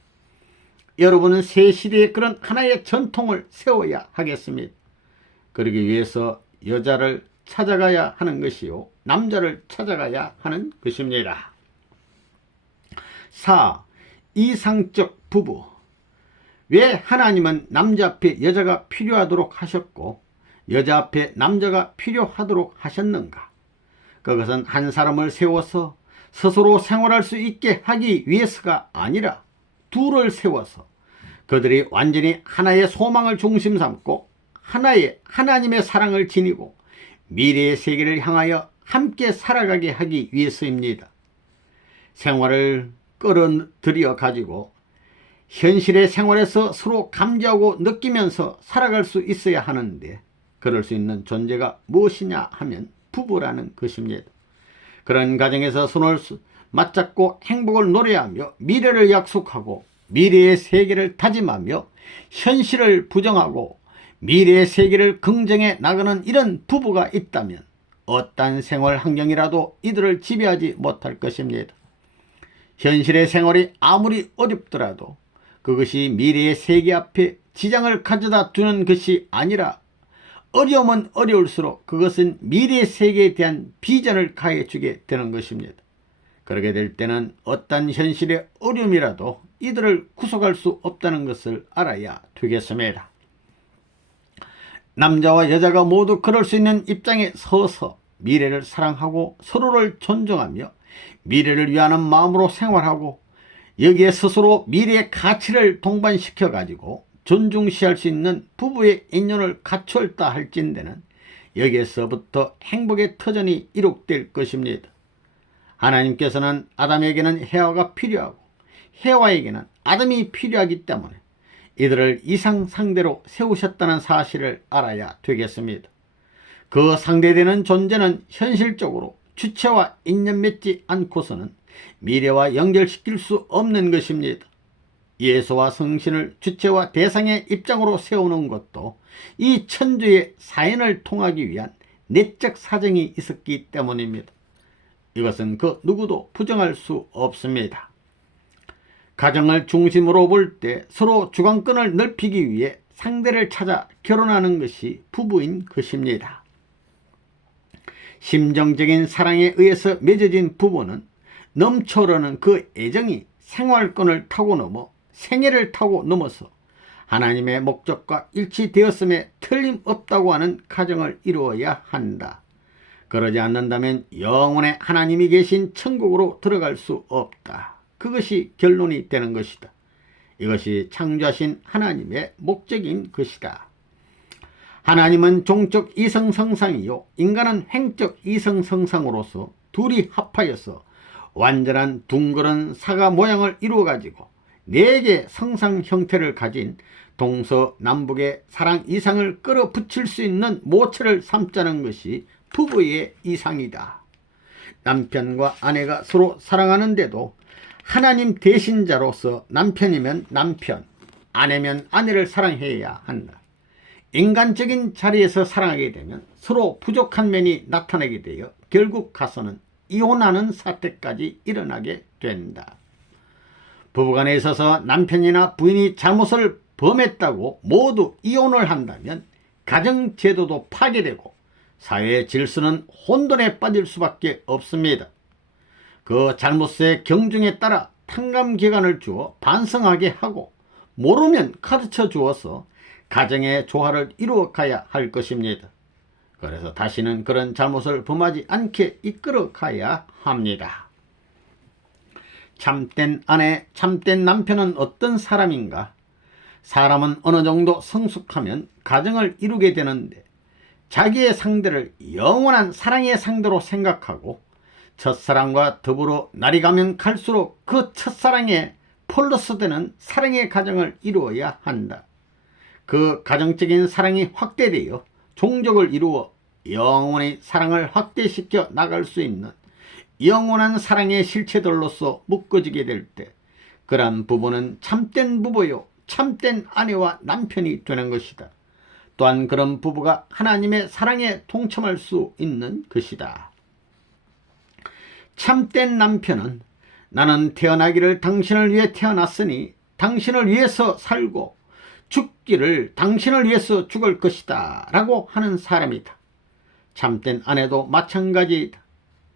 여러분은 새 시대에 그런 하나의 전통을 세워야 하겠습니다. 그러기 위해서 여자를 찾아가야 하는 것이요 남자를 찾아가야 하는 것입니다. 4. 이상적 부부. 왜 하나님은 남자 앞에 여자가 필요하도록 하셨고 여자 앞에 남자가 필요하도록 하셨는가? 그것은 한 사람을 세워서 스스로 생활할 수 있게 하기 위해서가 아니라 둘을 세워서 그들이 완전히 하나의 소망을 중심 삼고 하나의 하나님의 사랑을 지니고 미래의 세계를 향하여 함께 살아가게 하기 위해서입니다. 생활을 끌어들여 가지고 현실의 생활에서 서로 감지하고 느끼면서 살아갈 수 있어야 하는데, 그럴 수 있는 존재가 무엇이냐 하면 부부라는 것입니다. 그런 가정에서 손을 맞잡고 행복을 노래하며 미래를 약속하고 미래의 세계를 다짐하며 현실을 부정하고 미래의 세계를 긍정해 나가는 이런 부부가 있다면 어떠한 생활 환경이라도 이들을 지배하지 못할 것입니다. 현실의 생활이 아무리 어렵더라도 그것이 미래의 세계 앞에 지장을 가져다 두는 것이 아니라, 어려우면 어려울수록 그것은 미래의 세계에 대한 비전을 가해주게 되는 것입니다. 그렇게 될 때는 어떤 현실의 어려움이라도 이들을 구속할 수 없다는 것을 알아야 되겠습니다. 남자와 여자가 모두 그럴 수 있는 입장에 서서 미래를 사랑하고 서로를 존중하며 미래를 위하는 마음으로 생활하고, 여기에 스스로 미래의 가치를 동반시켜 가지고 존중시할 수 있는 부부의 인연을 갖추었다 할진대는 여기에서부터 행복의 터전이 이룩될 것입니다. 하나님께서는 아담에게는 해와가 필요하고 해와에게는 아담이 필요하기 때문에 이들을 이상 상대로 세우셨다는 사실을 알아야 되겠습니다. 그 상대되는 존재는 현실적으로 주체와 인연 맺지 않고서는 미래와 연결시킬 수 없는 것입니다. 예수와 성신을 주체와 대상의 입장으로 세우는 것도 이 천주의 사연을 통하기 위한 내적 사정이 있었기 때문입니다. 이것은 그 누구도 부정할 수 없습니다. 가정을 중심으로 볼 때 서로 주관권을 넓히기 위해 상대를 찾아 결혼하는 것이 부부인 것입니다. 심정적인 사랑에 의해서 맺어진 부부는 넘쳐흐르는 그 애정이 생활권을 타고 넘어 생애를 타고 넘어서 하나님의 목적과 일치되었음에 틀림없다고 하는 가정을 이루어야 한다. 그러지 않는다면 영원의 하나님이 계신 천국으로 들어갈 수 없다. 그것이 결론이 되는 것이다. 이것이 창조하신 하나님의 목적인 것이다. 하나님은 종적 이성성상이요 인간은 횡적 이성성상으로서 둘이 합하여서 완전한 둥그런 사과 모양을 이루어 가지고 4개 성상 형태를 가진 동서남북의 사랑 이상을 끌어붙일 수 있는 모체를 삼자는 것이 부부의 이상이다. 남편과 아내가 서로 사랑하는데도 하나님 대신자로서 남편이면 남편, 아내면 아내를 사랑해야 한다. 인간적인 자리에서 사랑하게 되면 서로 부족한 면이 나타나게 되어 결국 가서는 이혼하는 사태까지 일어나게 된다. 부부간에 있어서 남편이나 부인이 잘못을 범했다고 모두 이혼을 한다면 가정제도도 파괴되고 사회의 질서는 혼돈에 빠질 수밖에 없습니다. 그 잘못의 경중에 따라 탕감기간을 주어 반성하게 하고 모르면 가르쳐 주어서 가정의 조화를 이루어 가야 할 것입니다. 그래서 다시는 그런 잘못을 범하지 않게 이끌어 가야 합니다. 참된 아내, 참된 남편은 어떤 사람인가? 사람은 어느 정도 성숙하면 가정을 이루게 되는데 자기의 상대를 영원한 사랑의 상대로 생각하고 첫사랑과 더불어 날이 가면 갈수록 그 첫사랑에 플러스 되는 사랑의 가정을 이루어야 한다. 그 가정적인 사랑이 확대되어 종족을 이루어 영원히 사랑을 확대시켜 나갈 수 있는 영원한 사랑의 실체들로서 묶어지게 될 때 그러한 부부는 참된 부부요 참된 아내와 남편이 되는 것이다. 또한 그런 부부가 하나님의 사랑에 동참할 수 있는 것이다. 참된 남편은 나는 태어나기를 당신을 위해 태어났으니 당신을 위해서 살고 죽기를 당신을 위해서 죽을 것이다 라고 하는 사람이다. 참된 아내도 마찬가지이다.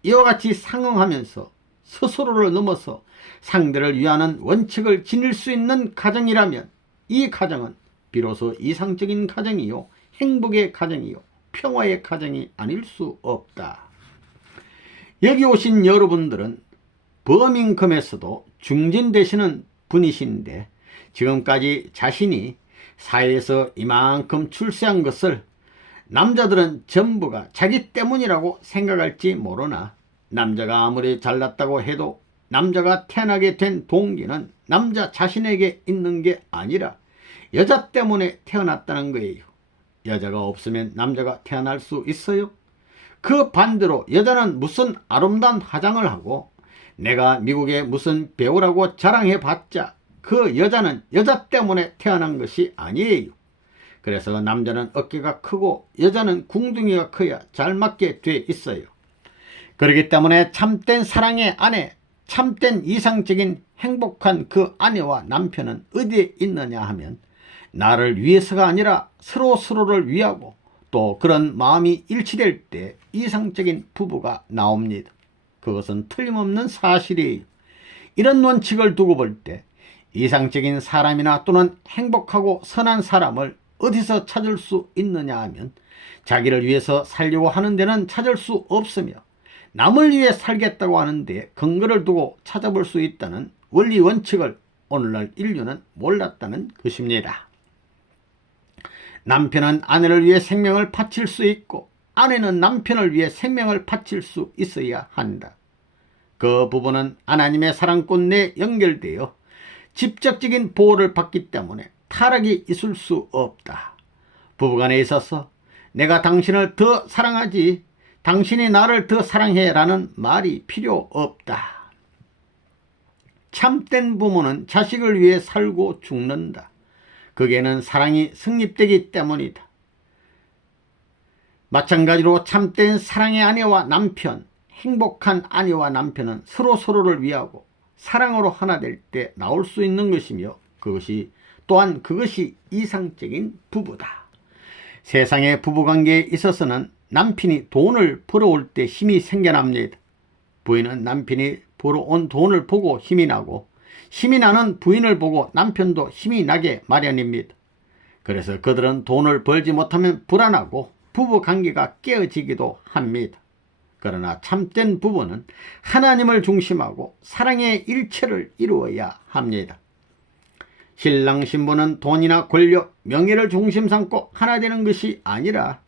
이와 같이 상응하면서 스스로를 넘어서 상대를 위하는 원칙을 지닐 수 있는 가정이라면 이 가정은 비로소 이상적인 가정이요 행복의 가정이요 평화의 가정이 아닐 수 없다. 여기 오신 여러분들은 버밍엄에서도 중진되시는 분이신데 지금까지 자신이 사회에서 이만큼 출세한 것을 남자들은 전부가 자기 때문이라고 생각할지 모르나 남자가 아무리 잘났다고 해도 남자가 태어나게 된 동기는 남자 자신에게 있는 게 아니라 여자 때문에 태어났다는 거예요. 여자가 없으면 남자가 태어날 수 있어요? 그 반대로 여자는 무슨 아름다운 화장을 하고 내가 미국의 무슨 배우라고 자랑해봤자 그 여자는 여자 때문에 태어난 것이 아니에요. 그래서 남자는 어깨가 크고 여자는 궁둥이가 커야 잘 맞게 돼 있어요. 그렇기 때문에 참된 사랑의 아내, 참된 이상적인 행복한 그 아내와 남편은 어디에 있느냐 하면 나를 위해서가 아니라 서로를 위하고 또 그런 마음이 일치될 때 이상적인 부부가 나옵니다. 그것은 틀림없는 사실이에요. 이런 원칙을 두고 볼 때 이상적인 사람이나 또는 행복하고 선한 사람을 어디서 찾을 수 있느냐 하면 자기를 위해서 살려고 하는 데는 찾을 수 없으며 남을 위해 살겠다고 하는데 근거를 두고 찾아볼 수 있다는 원리 원칙을 오늘날 인류는 몰랐다는 것입니다. 남편은 아내를 위해 생명을 바칠 수 있고 아내는 남편을 위해 생명을 바칠 수 있어야 한다. 그 부부는 하나님의 사랑꾼 내에 연결되어 직접적인 보호를 받기 때문에 타락이 있을 수 없다. 부부간에 있어서 내가 당신을 더 사랑하지 당신이 나를 더 사랑해 라는 말이 필요 없다. 참된 부모는 자식을 위해 살고 죽는다. 거기에는 사랑이 성립되기 때문이다. 마찬가지로 참된 사랑의 아내와 남편, 행복한 아내와 남편은 서로를 위하고 사랑으로 하나 될 때 나올 수 있는 것이며 또한 그것이 이상적인 부부다. 세상의 부부관계에 있어서는 남편이 돈을 벌어올 때 힘이 생겨납니다. 부인은 남편이 벌어온 돈을 보고 힘이 나고 힘이 나는 부인을 보고 남편도 힘이 나게 마련입니다. 그래서 그들은 돈을 벌지 못하면 불안하고 부부관계가 깨어지기도 합니다. 그러나 참된 부부는 하나님을 중심하고 사랑의 일체를 이루어야 합니다. 신랑 신부는 돈이나 권력, 명예를 중심 삼고 하나 되는 것이 아니라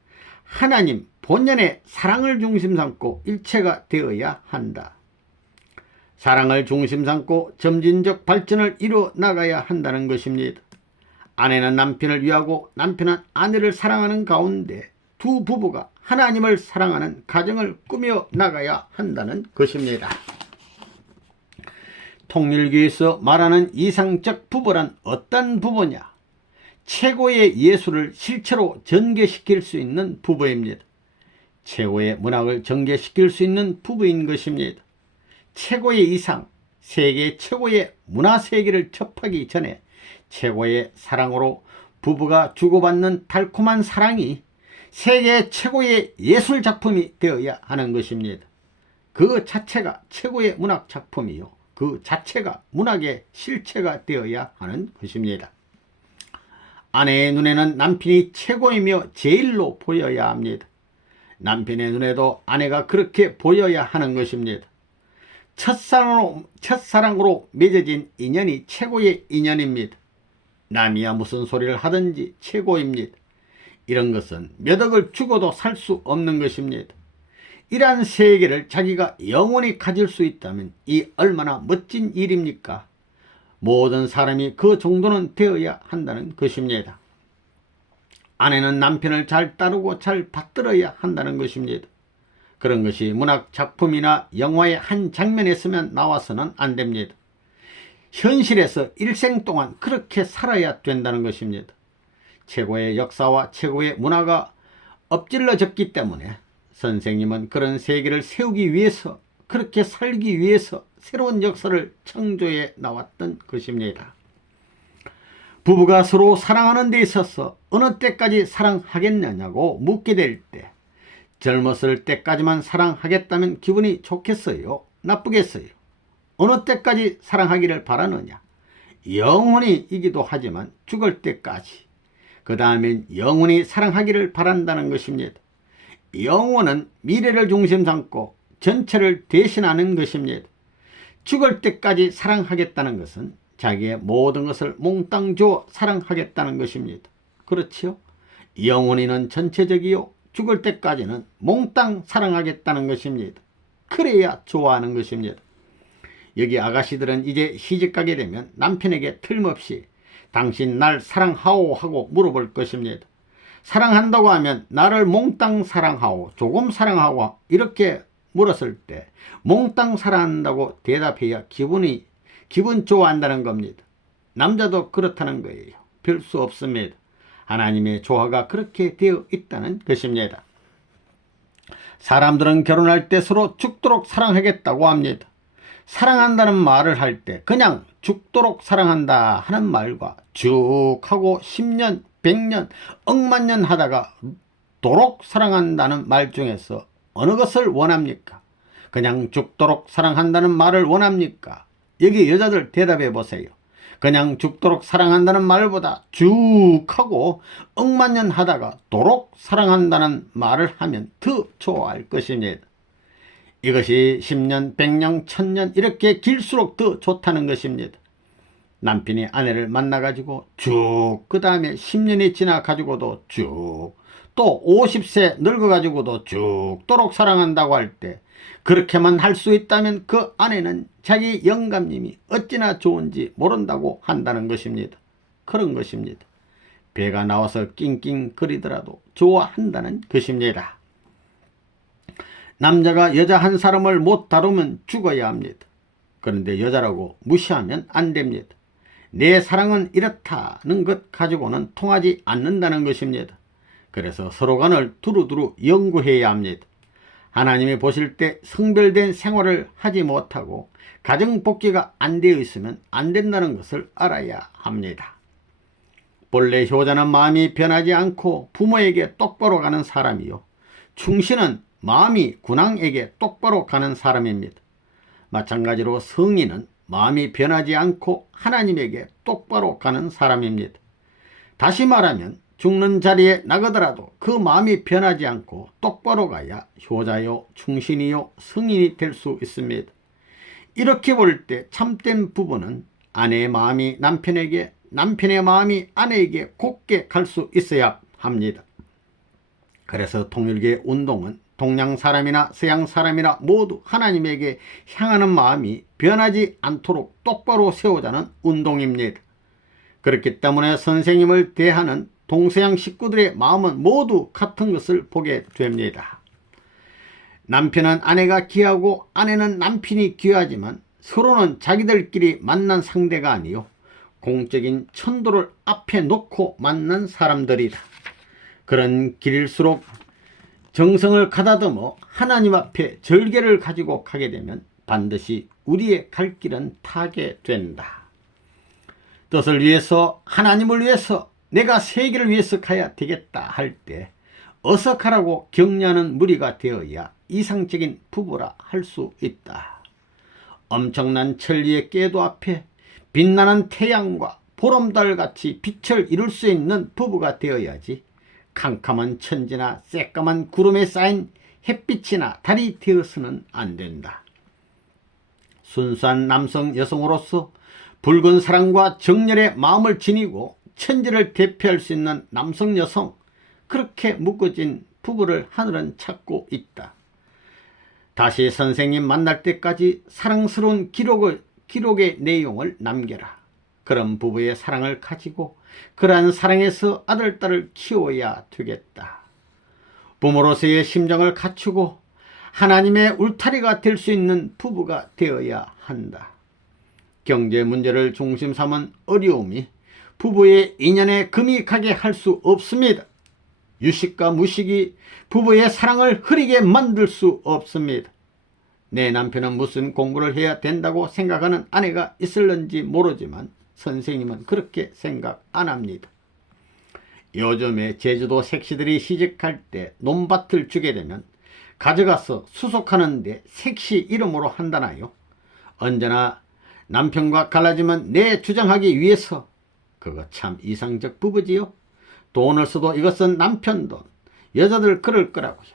하나님 본연의 사랑을 중심 삼고 일체가 되어야 한다. 사랑을 중심 삼고 점진적 발전을 이루어 나가야 한다는 것입니다. 아내는 남편을 위하고 남편은 아내를 사랑하는 가운데 두 부부가 하나님을 사랑하는 가정을 꾸며 나가야 한다는 것입니다. 통일교에서 말하는 이상적 부부란 어떤 부부냐? 최고의 예술을 실체로 전개시킬 수 있는 부부입니다. 최고의 문학을 전개시킬 수 있는 부부인 것입니다. 최고의 이상, 세계 최고의 문화세계를 접하기 전에 최고의 사랑으로 부부가 주고받는 달콤한 사랑이 세계 최고의 예술작품이 되어야 하는 것입니다. 그 자체가 최고의 문학작품이요. 그 자체가 문학의 실체가 되어야 하는 것입니다. 아내의 눈에는 남편이 최고이며 제일로 보여야 합니다. 남편의 눈에도 아내가 그렇게 보여야 하는 것입니다. 첫사랑으로 맺어진 인연이 최고의 인연입니다. 남이야 무슨 소리를 하든지 최고입니다. 이런 것은 몇 억을 주고도 살 수 없는 것입니다. 이러한 세계를 자기가 영원히 가질 수 있다면 이 얼마나 멋진 일입니까? 모든 사람이 그 정도는 되어야 한다는 것입니다. 아내는 남편을 잘 따르고 잘 받들어야 한다는 것입니다. 그런 것이 문학 작품이나 영화의 한 장면에서만 나와서는 안 됩니다. 현실에서 일생 동안 그렇게 살아야 된다는 것입니다. 최고의 역사와 최고의 문화가 엎질러졌기 때문에 선생님은 그런 세계를 세우기 위해서, 그렇게 살기 위해서 새로운 역사를 창조해 나왔던 것입니다. 부부가 서로 사랑하는 데 있어서 어느 때까지 사랑하겠느냐고 묻게 될 때, 젊었을 때까지만 사랑하겠다면 기분이 좋겠어요? 나쁘겠어요? 어느 때까지 사랑하기를 바라느냐? 영원히이기도 하지만 죽을 때까지, 그 다음엔 영원히 사랑하기를 바란다는 것입니다. 영원은 미래를 중심 삼고 전체를 대신하는 것입니다. 죽을 때까지 사랑하겠다는 것은 자기의 모든 것을 몽땅 주어 사랑하겠다는 것입니다. 그렇지요? 영원히는 전체적이요 죽을 때까지는 몽땅 사랑하겠다는 것입니다. 그래야 좋아하는 것입니다. 여기 아가씨들은 이제 시집가게 되면 남편에게 틀림없이 당신 날 사랑하오 하고 물어볼 것입니다. 사랑한다고 하면 나를 몽땅 사랑하오, 조금 사랑하오 이렇게 물었을 때 몽땅 사랑한다고 대답해야 기분 좋아한다는 겁니다. 남자도 그렇다는 거예요. 별 수 없습니다. 하나님의 조화가 그렇게 되어 있다는 것입니다. 사람들은 결혼할 때 서로 죽도록 사랑하겠다고 합니다. 사랑한다는 말을 할 때 그냥 죽도록 사랑한다 하는 말과 쭉 하고 10년, 100년, 억만 년 하다가 도록 사랑한다는 말 중에서 어느 것을 원합니까? 그냥 죽도록 사랑한다는 말을 원합니까? 여기 여자들 대답해 보세요. 그냥 죽도록 사랑한다는 말보다 쭉 하고 억만 년 하다가 도록 사랑한다는 말을 하면 더 좋아할 것입니다. 이것이 10년, 100년, 1000년 이렇게 길수록 더 좋다는 것입니다. 남편이 아내를 만나가지고 쭉 그 다음에 10년이 지나가지고도 쭉 또 50세 늙어가지고도 죽도록 사랑한다고 할 때 그렇게만 할 수 있다면 그 아내는 자기 영감님이 어찌나 좋은지 모른다고 한다는 것입니다. 그런 것입니다. 배가 나와서 낑낑거리더라도 좋아한다는 것입니다. 남자가 여자 한 사람을 못 다루면 죽어야 합니다. 그런데 여자라고 무시하면 안 됩니다. 내 사랑은 이렇다는 것 가지고는 통하지 않는다는 것입니다. 그래서 서로 간을 두루두루 연구해야 합니다. 하나님이 보실 때 성별된 생활을 하지 못하고 가정복귀가 안 되어 있으면 안 된다는 것을 알아야 합니다. 본래 효자는 마음이 변하지 않고 부모에게 똑바로 가는 사람이요, 충신은 마음이 군왕에게 똑바로 가는 사람입니다. 마찬가지로 성인은 마음이 변하지 않고 하나님에게 똑바로 가는 사람입니다. 다시 말하면 죽는 자리에 나가더라도 그 마음이 변하지 않고 똑바로 가야 효자요, 충신이요, 성인이 될 수 있습니다. 이렇게 볼 때 참된 부부는 아내의 마음이 남편에게, 남편의 마음이 아내에게 곱게 갈 수 있어야 합니다. 그래서 통일교의 운동은 동양 사람이나 서양 사람이나 모두 하나님에게 향하는 마음이 변하지 않도록 똑바로 세우자는 운동입니다. 그렇기 때문에 선생님을 대하는 동서양 식구들의 마음은 모두 같은 것을 보게 됩니다. 남편은 아내가 귀하고 아내는 남편이 귀하지만 서로는 자기들끼리 만난 상대가 아니요 공적인 천도를 앞에 놓고 만난 사람들이다. 그런 길일수록 정성을 가다듬어 하나님 앞에 절개를 가지고 가게 되면 반드시 우리의 갈 길은 타게 된다. 뜻을 위해서, 하나님을 위해서, 내가 세계를 위해서 가야 되겠다 할 때 어서 가라고 격려하는 무리가 되어야 이상적인 부부라 할 수 있다. 엄청난 천리의 궤도 앞에 빛나는 태양과 보름달같이 빛을 이룰 수 있는 부부가 되어야지 캄캄한 천지나 새까만 구름에 쌓인 햇빛이나 달이 되어서는 안 된다. 순수한 남성 여성으로서 붉은 사랑과 정열의 마음을 지니고 천지를 대표할 수 있는 남성 여성, 그렇게 묶어진 부부를 하늘은 찾고 있다. 다시 선생님 만날 때까지 사랑스러운 기록의 내용을 남겨라. 그런 부부의 사랑을 가지고 그러한 사랑에서 아들, 딸을 키워야 되겠다. 부모로서의 심정을 갖추고 하나님의 울타리가 될 수 있는 부부가 되어야 한다. 경제 문제를 중심 삼은 어려움이 부부의 인연에 금이 가게 할 수 없습니다. 유식과 무식이 부부의 사랑을 흐리게 만들 수 없습니다. 내 남편은 무슨 공부를 해야 된다고 생각하는 아내가 있을는지 모르지만 선생님은 그렇게 생각 안 합니다. 요즘에 제주도 색시들이 시집갈 때 논밭을 주게 되면 가져가서 수속하는데 색시 이름으로 한다나요? 언제나 남편과 갈라지면 내 주장하기 위해서. 그거 참 이상적 부부지요. 돈을 써도 이것은 남편 돈. 여자들 그럴 거라고요.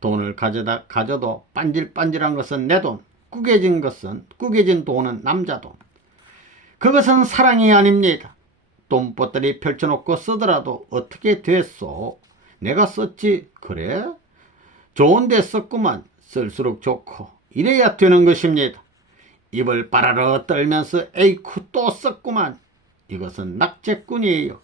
돈을 가져도 반질반질한 것은 내 돈, 구겨진 돈은 남자 돈. 그것은 사랑이 아닙니다. 돈보따리 펼쳐놓고 쓰더라도 어떻게 됐소? 내가 썼지. 그래? 좋은데 썼구만. 쓸수록 좋고 이래야 되는 것입니다. 입을 바라르 떨면서 에이쿠 또 썼구만. 이것은 낙제꾼이에요.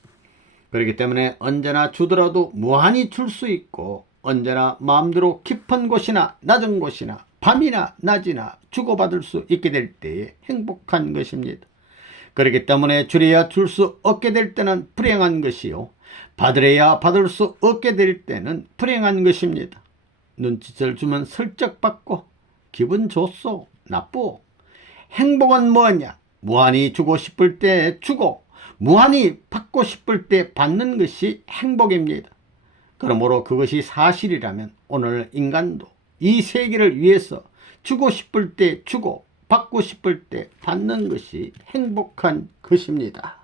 그렇기 때문에 언제나 주더라도 무한히 줄 수 있고 언제나 마음대로 깊은 곳이나 낮은 곳이나 밤이나 낮이나 주고받을 수 있게 될 때에 행복한 것입니다. 그렇기 때문에 주려야 줄 수 없게 될 때는 불행한 것이요, 받으려야 받을 수 없게 될 때는 불행한 것입니다. 눈짓을 주면 슬쩍 받고 기분 좋소? 나쁘? 행복은 뭐냐? 무한히 주고 싶을 때 주고 무한히 받고 싶을 때 받는 것이 행복입니다. 그러므로 그것이 사실이라면 오늘 인간도 이 세계를 위해서 주고 싶을 때 주고 받고 싶을 때 받는 것이 행복한 것입니다.